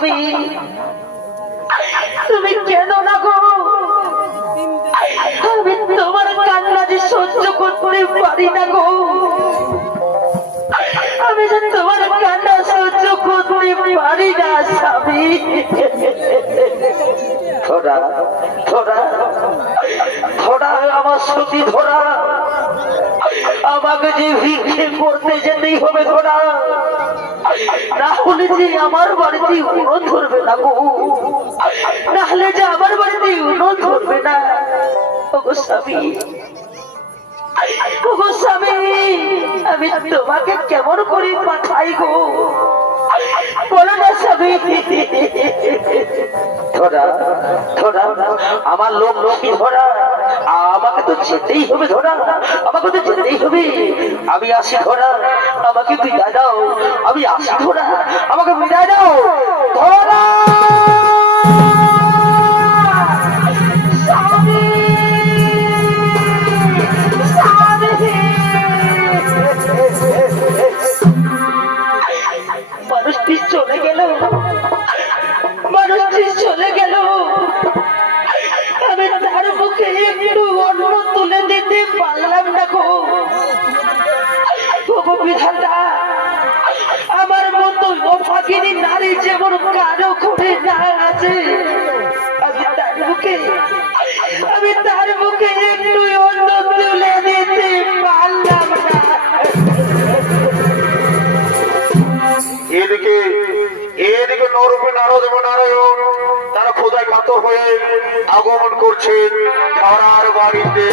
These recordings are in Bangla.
স্বামী তুমি কেন না গো? আমি তোমার কান্না যে সহ্য করতে পারি না গো। আমি যে তোমার কান্না সহ্য করতে পারি না স্বামী। ধরা ধরা ধরা আমার সতী ধরা, আমাকে যে ভিক্ষে করতে যেতেই হবে ধরা, না হলে যে আমার বাড়িতে উনুন ধরবে না গো, না হলে যে আমার বাড়িতে উনুন ধরবে না। ওগো স্বামী, ওগো স্বামী, আমি তোমাকে কেমন করে পাঠাই গো বলো না স্বামী। ধরা ধরা আমার লোক লোকই ধরা, আমাকে তো যেতেই হবে ধরা, আমাকে তো যেতেই হবে। আমি আসি ধরা, আমাকে বিদায় দাও। আমি আসি ধরা, আমাকে বিদায় দাও ধরা। মানুষটি চলে গেল, মানুষটি চলে গেল, আমি তার মুখে একটু অন্ন তুলে দিতে পারলাম না গো। বিধাতা, আমার মতো অভাগিনী নারী যেমন কারো ঘরে না আছে, আমি তার মুখে একটু অন্ন তুলে দিতে পারলাম না। এদিকে এদিকে নরূপে নারদ এবং নারায়ণ তারা খোদায় কাতর হয়ে আগমন করছেন ধরার বাড়িতে।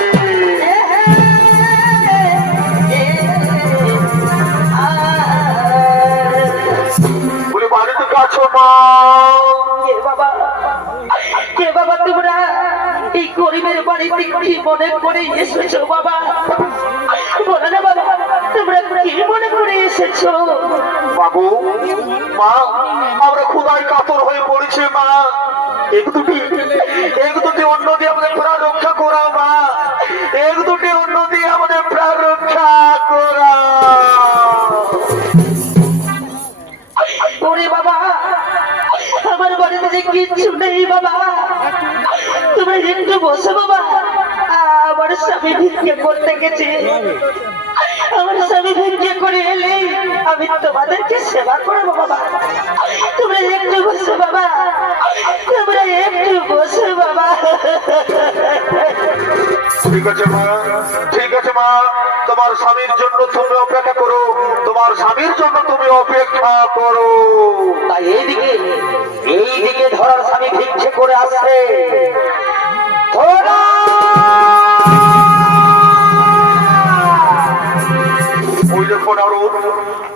বলে বাড়িতে কাছো মা? কে বাবা, কে বাবা তোমরা এই গরিবের বাড়িতে কি মনে করে এসেছো বাবা? বলো না বাবা, তোমরা কি মনে করে এসেছো? বাবু মা, আমরা খোদায় কাতর হয়ে পড়েছি মা, এক দুটি অন্য দিয়ে আমাদের প্রাণ রক্ষা করা মা, এক দুটি অন্য দিয়ে আমাদের প্রাণ রক্ষা করা। ওরে বাবা, আমার বাড়িতে যে কিচ্ছু নেই বাবা, তুমি একটু বসো বাবা। আমার স্বামী ভিক্ষে করতে গেছে, আমার স্বামী ভিক্ষে করে এলে আমি তোমাদেরকে সেবা করবো বাবা। তোমরা একটু বসো বাবা, তোমরা একটু বসো বাবা। ঠিক আছে মা, ঠিক আছে মা, তোমার স্বামীর জন্য তুমি অপেক্ষা করো, তোমার স্বামীর জন্য তুমি অপেক্ষা করো। তাই এইদিকে ধরার স্বামী ভিক্ষে করে আসছে। ধরা,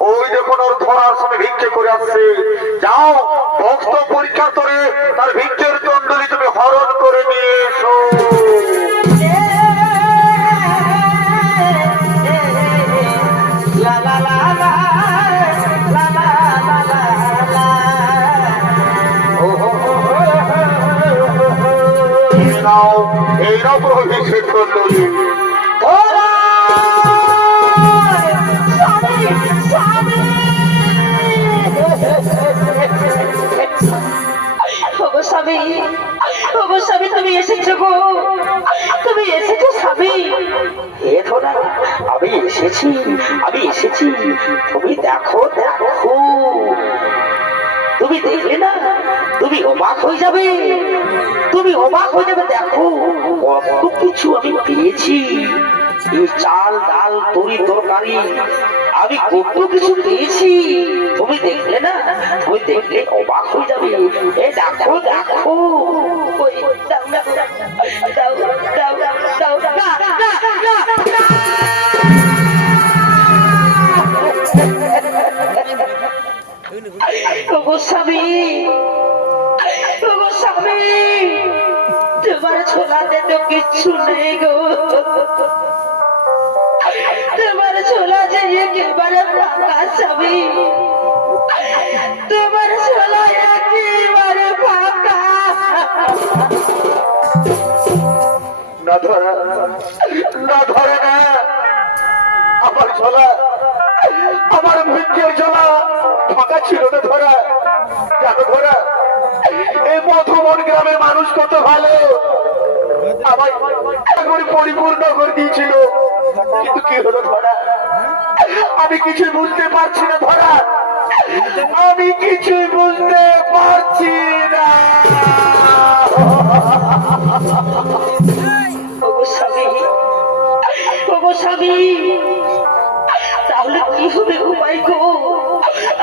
ওই দেখুন ওর ধরার স্বামী ভিক্ষে করে আসছে। যাও ভক্ত পরীক্ষা করে তার ভিক্ষের দণ্ডলি তুমি হরণ করে নিয়ে এসো। এই নাও প্রভু ভিক্ষের দণ্ডলি। স্বামী তুমি এসেছো গো, তুমি এসেছো স্বামী। এ ধরা, আমি এসেছি, আমি এসেছি। তুমি দেখো দেখো, তুমি দেখলে না, তুমি অবাক হয়ে যাবে, তুমি অবাক হয়ে যাবে। দেখো কত কিছু আমি পেয়েছি, এই চাল ডাল তরি তরকারি আমি কত কিছু পেয়েছি। তুমি দেখলে না, তুমি দেখলে অবাক হয়ে যাবে। এ দেখো দেখো, ওই দাও দাও দাও দাও দাও দাও। স্বামী, স্বামী, তোমার ছোলাতে তো কিচ্ছু নেই গো, তোমার ছোলা যে একেবারে ফাঁকা স্বামী, তোমার ছোলা একেবারে ফাঁকা। না ধরে না, আমার ছোলা আমার ভিক্ষের জ্বালা ফাঁকা ছিল না ধরা। জানো ধরা, এই মধুবন গ্রামের মানুষ কত ভালো, আমায় করে পরিপূর্ণ করে দিয়েছিল। কিন্তু কি হলো ধরা, আমি কিছু বুঝতে পারছি না ধরা, আমি কিছুই বুঝতে পারছি না। ওগো স্বামী, ওগো স্বামী, তাহলে কি হবে গো ভাই গো?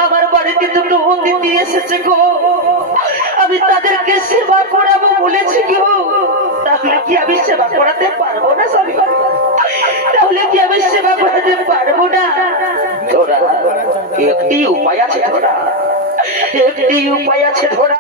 আমার বাড়িতে দুটো অতিথি এসেছে গো, আমি তাদেরকে সেবা করাবো বলেছি গো। তাহলে কি আমি সেবা করাতে পারবো না স্বামী? তাহলে কি আমি সেবা করাতে পারবো না? ধরা, একটি উপায় আছে ধরা, একটি উপায় আছে ধরা।